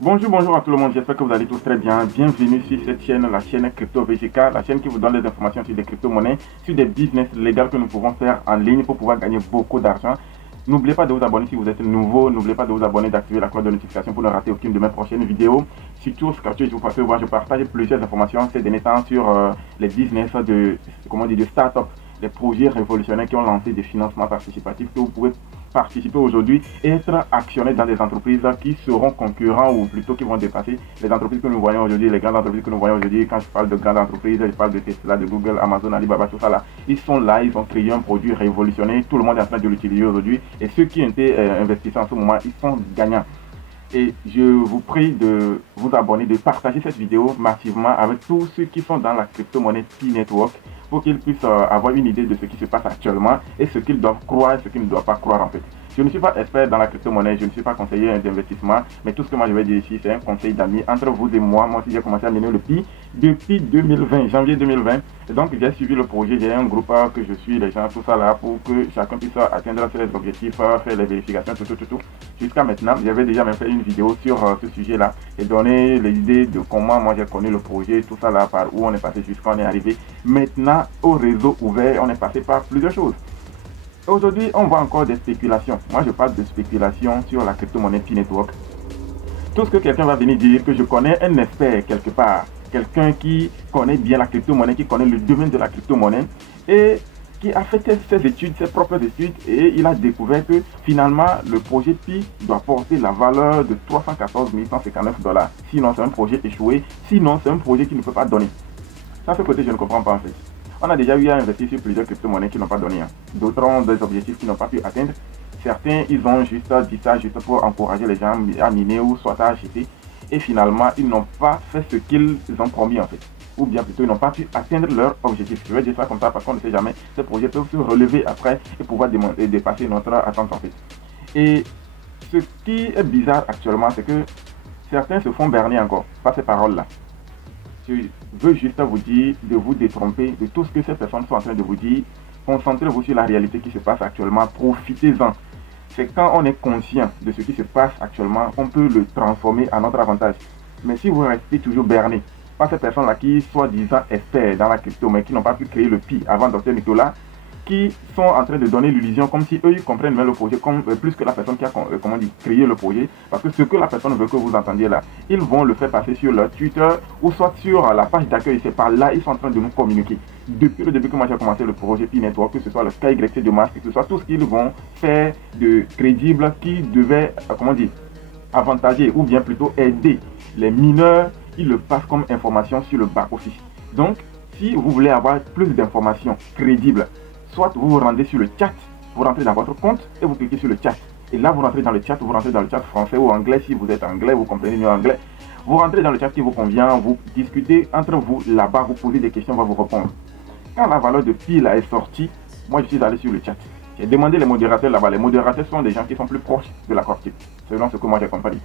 Bonjour à tout le monde, j'espère que vous allez tous très bien. Bienvenue sur cette chaîne, la chaîne Crypto VGK, la chaîne qui vous donne des informations sur des crypto-monnaies, sur des business légaux que nous pouvons faire en ligne pour pouvoir gagner beaucoup d'argent. N'oubliez pas de vous abonner si vous êtes nouveau, n'oubliez pas de vous abonner, d'activer la cloche de notification pour ne rater aucune de mes prochaines vidéos. Surtout, ce que je vous voir, je partage plusieurs informations ces derniers temps sur les business de start-up, les projets révolutionnaires qui ont lancé des financements participatifs que vous pouvez participer aujourd'hui et être actionnaire dans des entreprises qui seront concurrents ou plutôt qui vont dépasser les entreprises que nous voyons aujourd'hui, les grandes entreprises que nous voyons aujourd'hui. Quand je parle de grandes entreprises, je parle de Tesla, de Google, Amazon, Alibaba, tout ça là. Ils sont là, ils ont créé un produit révolutionnaire, tout le monde est en train de l'utiliser aujourd'hui et ceux qui ont été investisseurs en ce moment, ils sont gagnants. Et je vous prie de vous abonner, de partager cette vidéo massivement avec tous ceux qui sont dans la crypto-monnaie P-Network pour qu'ils puissent avoir une idée de ce qui se passe actuellement et ce qu'ils doivent croire et ce qu'ils ne doivent pas croire en fait. Je ne suis pas expert dans la crypto-monnaie, je ne suis pas conseiller d'investissement, mais tout ce que moi je vais dire ici, c'est un conseil d'amis entre vous et moi. Moi aussi, j'ai commencé à mener le PI depuis 2020, janvier 2020. Et donc, j'ai suivi le projet, j'ai un groupe que je suis, les gens, tout ça là, pour que chacun puisse atteindre ses objectifs, faire les vérifications, tout. Jusqu'à maintenant, j'avais déjà même fait une vidéo sur ce sujet-là et donné les idées de comment moi j'ai connu le projet, tout ça là, par où on est passé jusqu'à on est arrivé. Maintenant, au réseau ouvert, on est passé par plusieurs choses. Aujourd'hui, on voit encore des spéculations. Moi, je parle de spéculation sur la crypto-monnaie P-Network. Tout ce que quelqu'un va venir dire, que je connais un expert quelque part, quelqu'un qui connaît bien la crypto-monnaie, qui connaît le domaine de la crypto-monnaie et qui a fait ses études, ses propres études, et il a découvert que finalement, le projet Pi doit porter la valeur de 314 159 $. Sinon, c'est un projet échoué. Sinon, c'est un projet qui ne peut pas donner. Ça, ce côté, je ne comprends pas en fait. On a déjà eu à investir sur plusieurs crypto-monnaies qui n'ont pas donné. D'autres ont des objectifs qui n'ont pas pu atteindre. Certains, ils ont juste dit ça juste pour encourager les gens à miner ou soit à acheter. Et finalement, ils n'ont pas fait ce qu'ils ont promis en fait. Ou bien plutôt, ils n'ont pas pu atteindre leur objectif. Je vais dire ça comme ça parce qu'on ne sait jamais. Ces projets peuvent se relever après et pouvoir dépasser notre attente en fait. Et ce qui est bizarre actuellement, c'est que certains se font berner encore par ces paroles-là. Je veux juste vous dire de vous détromper de tout ce que ces personnes sont en train de vous dire. Concentrez-vous sur la réalité qui se passe actuellement. Profitez-en. C'est quand on est conscient de ce qui se passe actuellement qu'on peut le transformer à notre avantage. Mais si vous restez toujours berné par ces personnes-là qui, soi-disant, experts dans la crypto, mais qui n'ont pas pu créer le PI avant Dr Nicolas, qui sont en train de donner l'illusion comme si eux ils comprennent même le projet comme, plus que la personne qui a créé le projet, parce que ce que la personne veut que vous entendiez là, ils vont le faire passer sur leur Twitter ou soit sur la page d'accueil. C'est par là ils sont en train de nous communiquer. Depuis le début que moi j'ai commencé le projet P-Network, que ce soit le SkyYC de Mars, que ce soit tout ce qu'ils vont faire de crédible qui devait, avantager ou bien plutôt aider les mineurs, ils le passent comme information sur le back-office. Donc, si vous voulez avoir plus d'informations crédibles, soit vous vous rendez sur le chat, vous rentrez dans votre compte et vous cliquez sur le chat. Et là, vous rentrez dans le chat, vous rentrez dans le chat français ou anglais. Si vous êtes anglais, vous comprenez mieux anglais. Vous rentrez dans le chat qui vous convient, vous discutez entre vous là-bas, vous posez des questions, on va vous répondre. Quand la valeur de Pi là est sortie, moi je suis allé sur le chat. J'ai demandé les modérateurs là-bas. Les modérateurs sont des gens qui sont plus proches de la core type, selon ce que moi j'ai compris.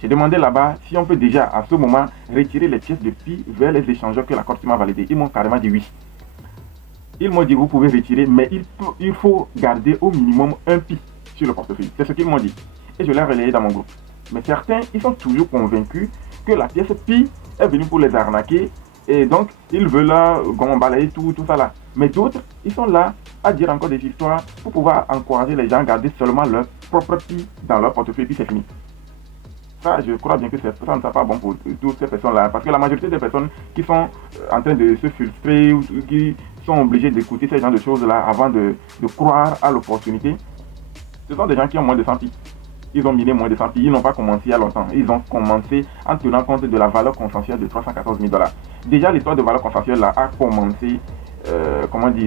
J'ai demandé là-bas si on peut déjà à ce moment retirer les pièces de Pi vers les échangeurs que la core type m'a validé. Ils m'ont carrément dit oui. Ils m'ont dit vous pouvez retirer, mais il faut garder au minimum un Pi sur le portefeuille. C'est ce qu'ils m'ont dit. Et je l'ai relayé dans mon groupe. Mais certains, ils sont toujours convaincus que la pièce Pi est venue pour les arnaquer. Et donc, ils veulent balayer tout ça là. Mais d'autres, ils sont là à dire encore des histoires pour pouvoir encourager les gens à garder seulement leur propre Pi dans leur portefeuille, puis c'est fini. Ça, je crois bien que ça ne sera pas bon pour toutes ces personnes-là. Parce que la majorité des personnes qui sont en train de se frustrer ou qui sont obligés d'écouter ces genre de choses-là avant de croire à l'opportunité, ce sont des gens qui ont moins de 100 pi. Ils ont miné moins de 100 pi. Ils n'ont pas commencé il y a longtemps. Ils ont commencé en tenant compte de la valeur consensuelle de 314 000 $. Déjà, l'histoire de valeur consensuelle là, a commencé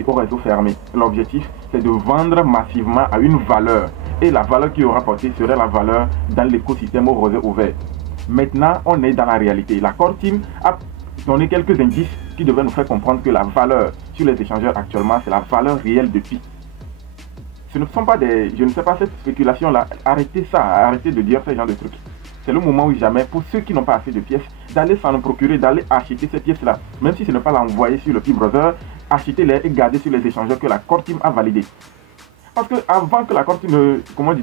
au réseau fermé. L'objectif, c'est de vendre massivement à une valeur. Et la valeur qui aura porté serait la valeur dans l'écosystème au réseau ouvert. Maintenant, on est dans la réalité. La Core Team a donné quelques indices qui devaient nous faire comprendre que la valeur sur les échangeurs actuellement, c'est la valeur réelle de Pi. Ce ne sont pas des, je ne sais pas, cette spéculation-là. Arrêtez ça, arrêtez de dire ce genre de trucs. C'est le moment où jamais, pour ceux qui n'ont pas assez de pièces, d'aller s'en procurer, d'aller acheter ces pièces-là. Même si ce n'est pas l'envoyer sur le Pi Brother, achetez-les et gardez sur les échangeurs que la Core Team a validés. Parce que avant que la Cour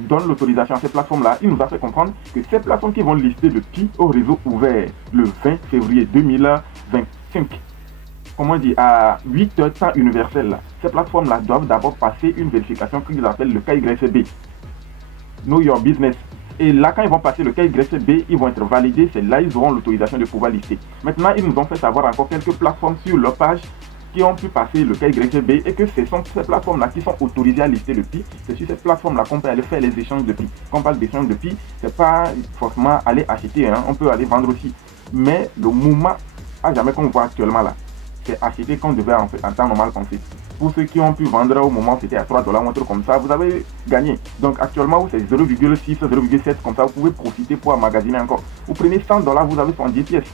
donne l'autorisation à ces plateformes-là, il nous a fait comprendre que ces plateformes qui vont lister le Pi au réseau ouvert le 20 février 2025, à 8 heures temps universel, là, ces plateformes-là doivent d'abord passer une vérification qu'ils appellent le KYCB, Know Your Business. Et là, quand ils vont passer le KYCB, ils vont être validés. C'est là ils auront l'autorisation de pouvoir lister. Maintenant, ils nous ont fait savoir encore quelques plateformes sur leur page qui ont pu passer le KYCB et que ce sont ces plateformes-là qui sont autorisées à lister le Pi. C'est sur ces plateformes-là qu'on peut aller faire les échanges de Pi. Quand on parle d'échange de Pi, c'est pas forcément aller acheter, hein. On peut aller vendre aussi. Mais le mouvement à jamais qu'on voit actuellement là, c'est acheter qu'on devait en temps normal penser. Pour ceux qui ont pu vendre au moment où c'était à 3 $ ou un truc comme ça, vous avez gagné. Donc actuellement, où c'est 0,6, 0,7 comme ça, vous pouvez profiter pour emmagasiner encore. Vous prenez 100 $, vous avez 110 pièces.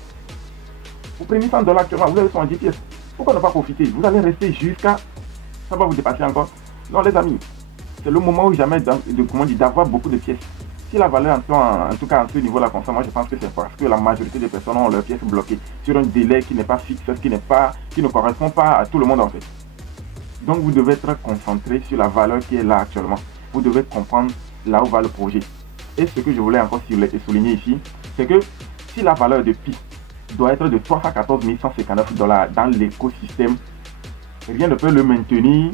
Vous prenez 100 $ actuellement, vous avez 110 pièces. Pourquoi ne pas profiter? Vous allez rester jusqu'à... Ça va vous dépasser encore. Non les amis, c'est le moment où jamais d'avoir beaucoup de pièces. Si la valeur en tout cas à ce niveau-là comme ça, moi je pense que c'est parce que la majorité des personnes ont leurs pièces bloquées sur un délai qui n'est pas fixe, qui ne correspond pas à tout le monde en fait. Donc vous devez être concentré sur la valeur qui est là actuellement. Vous devez comprendre là où va le projet. Et ce que je voulais encore souligner ici, c'est que si la valeur de Pi doit être de 314 159 $ dans l'écosystème, rien ne peut le maintenir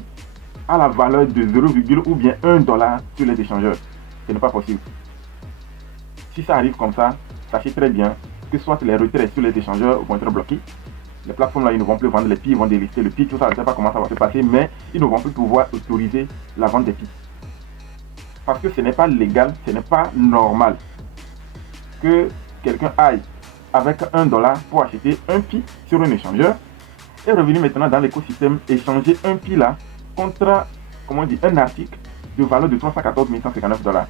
à la valeur de 0, ou bien 1 $ sur les échangeurs. Ce n'est pas possible. Si ça arrive comme ça, sachez très bien que soit les retraits sur les échangeurs vont être bloqués. Les plateformes là, ils ne vont plus vendre les Pi, ils vont délister le Pi, tout ça, je ne sais pas comment ça va se passer, mais ils ne vont plus pouvoir autoriser la vente des Pi. Parce que ce n'est pas légal, ce n'est pas normal que quelqu'un aille avec 1 $ pour acheter un Pi sur un échangeur et revenir maintenant dans l'écosystème échanger un Pi là contre, un article de valeur de 314 159 $.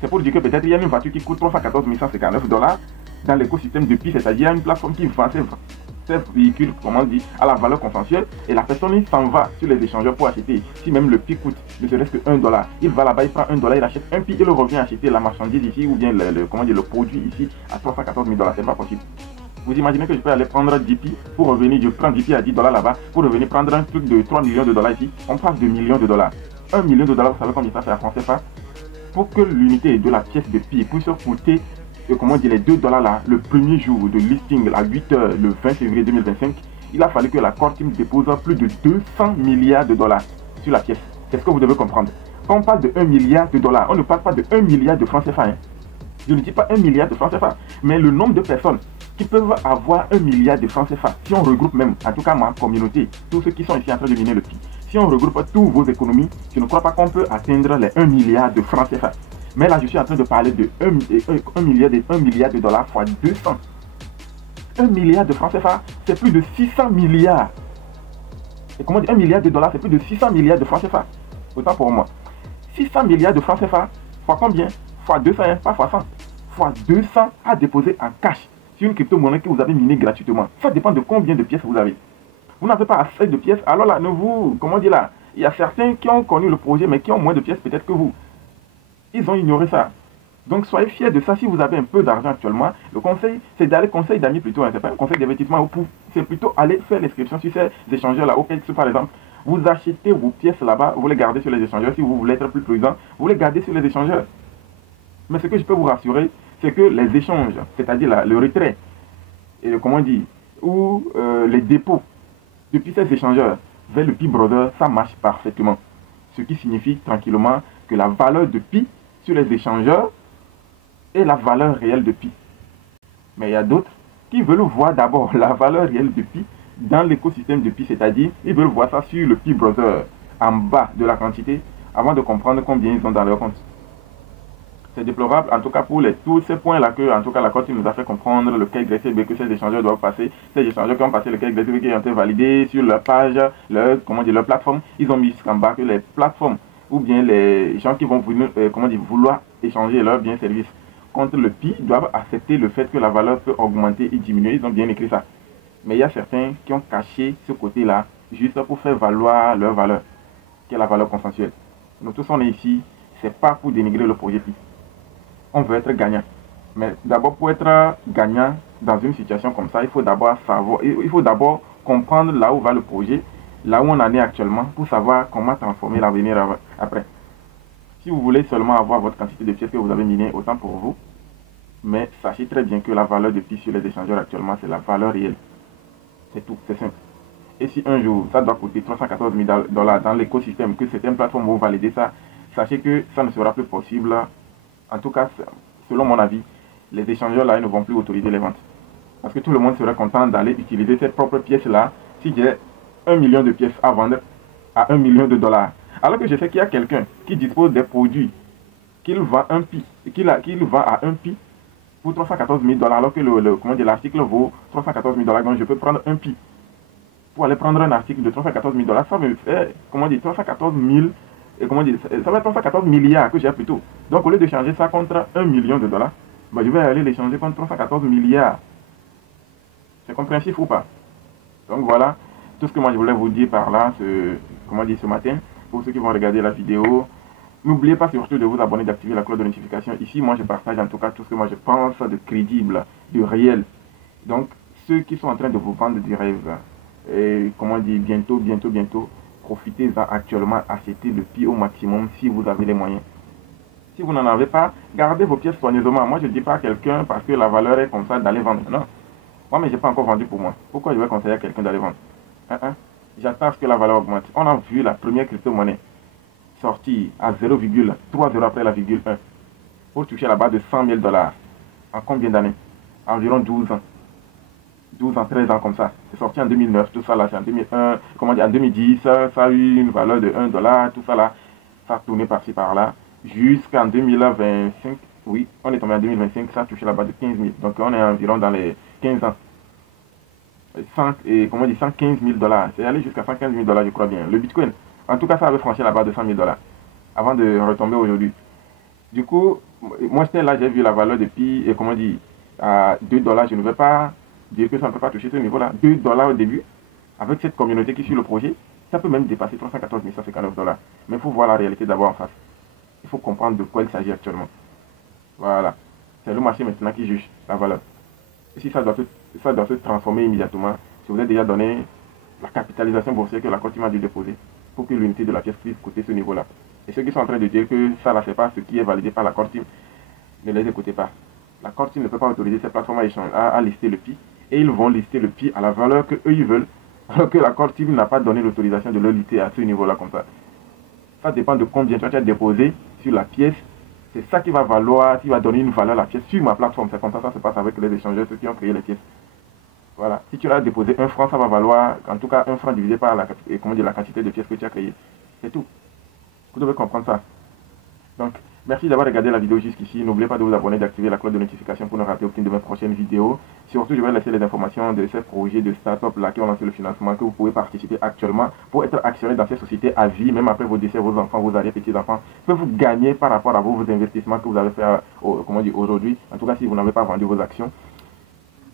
C'est pour dire que peut-être il y a une voiture qui coûte 314 159 $ dans l'écosystème de Pi, c'est-à-dire une plateforme qui vend ces véhicules, à la valeur consensuelle, et la personne il s'en va sur les échangeurs pour acheter. Si même le Pi coûte ne serait-ce que 1 $, il va là-bas, il prend 1 $, il achète un Pi, il revient acheter la marchandise ici, ou bien le produit ici à 314 000 $. C'est pas possible. Vous imaginez que je peux aller prendre 10 Pi pour revenir, je prends 10 Pi à 10 $ là-bas, pour revenir prendre un truc de 3 millions de dollars ici. On parle de millions de dollars. 1 million de dollars, vous savez combien ça fait à francs CFA? Pour que l'unité de la pièce de Pi puisse coûter les 2 $ là, le premier jour de listing à 8 h le 20 février 2025, il a fallu que la Core Team dépose plus de 200 milliards de dollars sur la pièce. C'est ce que vous devez comprendre. Quand on parle de 1 milliard de dollars, on ne parle pas de 1 milliard de francs CFA. Hein. Je ne dis pas 1 milliard de francs CFA, mais le nombre de personnes qui peuvent avoir 1 milliard de francs CFA, si on regroupe même, en tout cas ma communauté, tous ceux qui sont ici en train de miner le Pi, si on regroupe toutes vos économies, je ne crois pas qu'on peut atteindre les 1 milliard de francs CFA. Mais là, je suis en train de parler de 1 milliard de dollars fois 200. 1 milliard de francs CFA, c'est plus de 600 milliards. Et comment dire, 1 milliard de dollars, c'est plus de 600 milliards de francs CFA. Autant pour moi. 600 milliards de francs CFA, fois combien? Fois 200, hein, pas fois 100. Fois 200 à déposer en cash sur une crypto-monnaie que vous avez minée gratuitement. Ça dépend de combien de pièces vous avez. Vous n'avez pas assez de pièces, alors là, il y a certains qui ont connu le projet, mais qui ont moins de pièces peut-être que vous. Ils ont ignoré ça. Donc soyez fiers de ça. Si vous avez un peu d'argent actuellement, le conseil, c'est d'aller, conseil d'amis plutôt, hein, c'est pas un conseil d'investissement, c'est plutôt aller faire l'inscription sur ces échangeurs-là. OKX par exemple, vous achetez vos pièces là-bas, vous les gardez sur les échangeurs. Si vous voulez être plus prudent, vous les gardez sur les échangeurs. Mais ce que je peux vous rassurer, c'est que les échanges, c'est-à-dire le retrait, et ou les dépôts depuis ces échangeurs vers le Pi Brother, ça marche parfaitement. Ce qui signifie tranquillement que la valeur de Pi sur les échangeurs est la valeur réelle de Pi. Mais il y a d'autres qui veulent voir d'abord la valeur réelle de Pi dans l'écosystème de Pi, c'est-à-dire ils veulent voir ça sur le Pi Brother en bas de la quantité avant de comprendre combien ils ont dans leur compte. C'est déplorable, en tout cas pour tous ces points-là que, en tout cas, la Cour nous a fait comprendre le KYCB que ces échangeurs doivent passer. Ces échangeurs qui ont passé le KYCB qui ont été validés sur leur page, leur plateforme, ils ont mis en bas que les plateformes ou bien les gens qui vont vouloir échanger leurs biens et services contre le Pi doivent accepter le fait que la valeur peut augmenter et diminuer. Ils ont bien écrit ça. Mais il y a certains qui ont caché ce côté-là juste pour faire valoir leur valeur, qui est la valeur consensuelle. Nous tous on est ici, c'est pas pour dénigrer le projet Pi. On veut être gagnant. Mais d'abord, pour être gagnant dans une situation comme ça, il faut d'abord comprendre là où va le projet là où on en est actuellement pour savoir comment transformer l'avenir après. Si vous voulez seulement avoir votre quantité de pièces que vous avez minées, autant pour vous. Mais sachez très bien que la valeur de pi sur les échangeurs actuellement, c'est la valeur réelle. C'est tout, c'est simple. Et si un jour, ça doit coûter 314 000 dollars dans l'écosystème, que certaines plateformes vont valider ça, sachez que ça ne sera plus possible. En tout cas, selon mon avis, les échangeurs là, ils ne vont plus autoriser les ventes. Parce que tout le monde serait content d'aller utiliser ces propres pièces-là si j'ai 1 million de pièces à vendre à 1 million de dollars. Alors que je sais qu'il y a quelqu'un qui dispose des produits qu'il vend à un pi pour 314 000 dollars, alors que l'article vaut 314 000 dollars. Donc je peux prendre un pi pour aller prendre un article de 314 000 dollars. Ça me fait, 314 000, ça va 314 milliards que j'ai plutôt. Donc au lieu de changer ça contre 1 million de dollars, bah, je vais aller les changer contre 314 milliards. C'est compréhensif ou pas? Donc voilà, tout ce que moi je voulais vous dire par là, ce matin, pour ceux qui vont regarder la vidéo. N'oubliez pas surtout de vous abonner, d'activer la cloche de notification. Ici, moi je partage en tout cas tout ce que moi je pense de crédible, de réel. Donc, ceux qui sont en train de vous vendre du rêve, et bientôt, profitez-en actuellement, achetez le pi au maximum si vous avez les moyens. Si vous n'en avez pas, gardez vos pièces soigneusement. Moi je ne dis pas à quelqu'un parce que la valeur est comme ça d'aller vendre. Non. Moi, mais je n'ai pas encore vendu pour moi. Pourquoi je vais conseiller à quelqu'un d'aller vendre? J'attends à ce que la valeur augmente. On a vu la première crypto-monnaie sortie à 0,3 0 après la virgule 1 pour toucher la base de 100 000 dollars. En combien d'années? Environ 12 ans. 12 ans, 13 ans comme ça. C'est sorti en 2009, tout ça là, c'est en 2001. En 2010, ça a eu une valeur de 1 dollar, tout ça là. Ça a tourné par-ci par-là. Jusqu'en 2025, oui, on est tombé en 2025, ça a touché la base de 15 000. Donc on est environ dans les 15 ans. 115 000 dollars. C'est allé jusqu'à 115 000 dollars, je crois bien. Le Bitcoin, en tout cas, ça avait franchi la barre de 100 000 dollars avant de retomber aujourd'hui. Du coup, moi, j'étais là, j'ai vu la valeur de pi, à 2 dollars. Je ne vais pas dire que ça ne peut pas toucher ce niveau-là. 2 dollars au début, avec cette communauté qui suit le projet, ça peut même dépasser 314 159 dollars. Mais il faut voir la réalité d'abord en face. Il faut comprendre de quoi il s'agit actuellement. Voilà. C'est le marché maintenant qui juge la valeur. Et si ça doit se transformer immédiatement, je vous ai déjà donné la capitalisation boursière que la Cour m'a dû déposer pour que l'unité de la pièce puisse coûter ce niveau-là. Et ceux qui sont en train de dire que ça, là, c'est pas ce qui est validé par la Cour, ne les écoutez pas. La Cour ne peut pas autoriser ces plateformes à lister le pi, et ils vont lister le pi à la valeur que eux ils veulent, alors que la Cour n'a pas donné l'autorisation de le lister à ce niveau-là comme ça. Ça dépend de combien tu as déposé sur la pièce. C'est ça qui va valoir, qui va donner une valeur à la pièce sur ma plateforme. C'est comme ça se passe avec les échangeurs, ceux qui ont créé les pièces. Voilà. Si tu as déposé 1 franc, ça va valoir, en tout cas, 1 franc divisé par la quantité de pièces que tu as créées. C'est tout. Vous devez comprendre ça. Donc, merci d'avoir regardé la vidéo jusqu'ici. N'oubliez pas de vous abonner, d'activer la cloche de notification pour ne rater aucune de mes prochaines vidéos. Surtout, je vais laisser les informations de ces projets de start-up là qui ont lancé le financement, que vous pouvez participer actuellement pour être actionnaire dans ces sociétés à vie, même après vos décès, vos enfants, vos arrière-petits-enfants. Peuvent vous gagner par rapport à vos investissements que vous avez fait aujourd'hui. En tout cas, si vous n'avez pas vendu vos actions.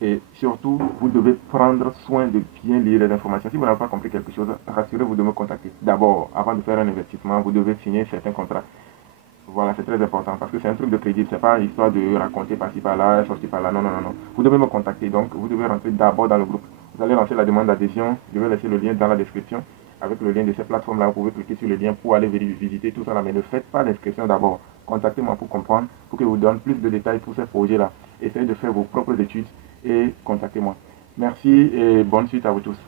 Et surtout, vous devez prendre soin de bien lire les informations. Si vous n'avez pas compris quelque chose, rassurez-vous de me contacter. D'abord, avant de faire un investissement, vous devez signer certains contrats. Voilà, c'est très important parce que c'est un truc de crédit. C'est pas histoire de raconter par-ci par-là, sortir par-là. Non. Vous devez me contacter. Donc, vous devez rentrer d'abord dans le groupe. Vous allez lancer la demande d'adhésion. Je vais laisser le lien dans la description. Avec le lien de ces plateformes-là, vous pouvez cliquer sur le lien pour aller visiter tout ça là. Mais ne faites pas d'inscription d'abord. Contactez-moi pour comprendre, pour que je vous donne plus de détails pour ces projets-là. Essayez de faire vos propres études et contactez-moi. Merci et bonne suite à vous tous.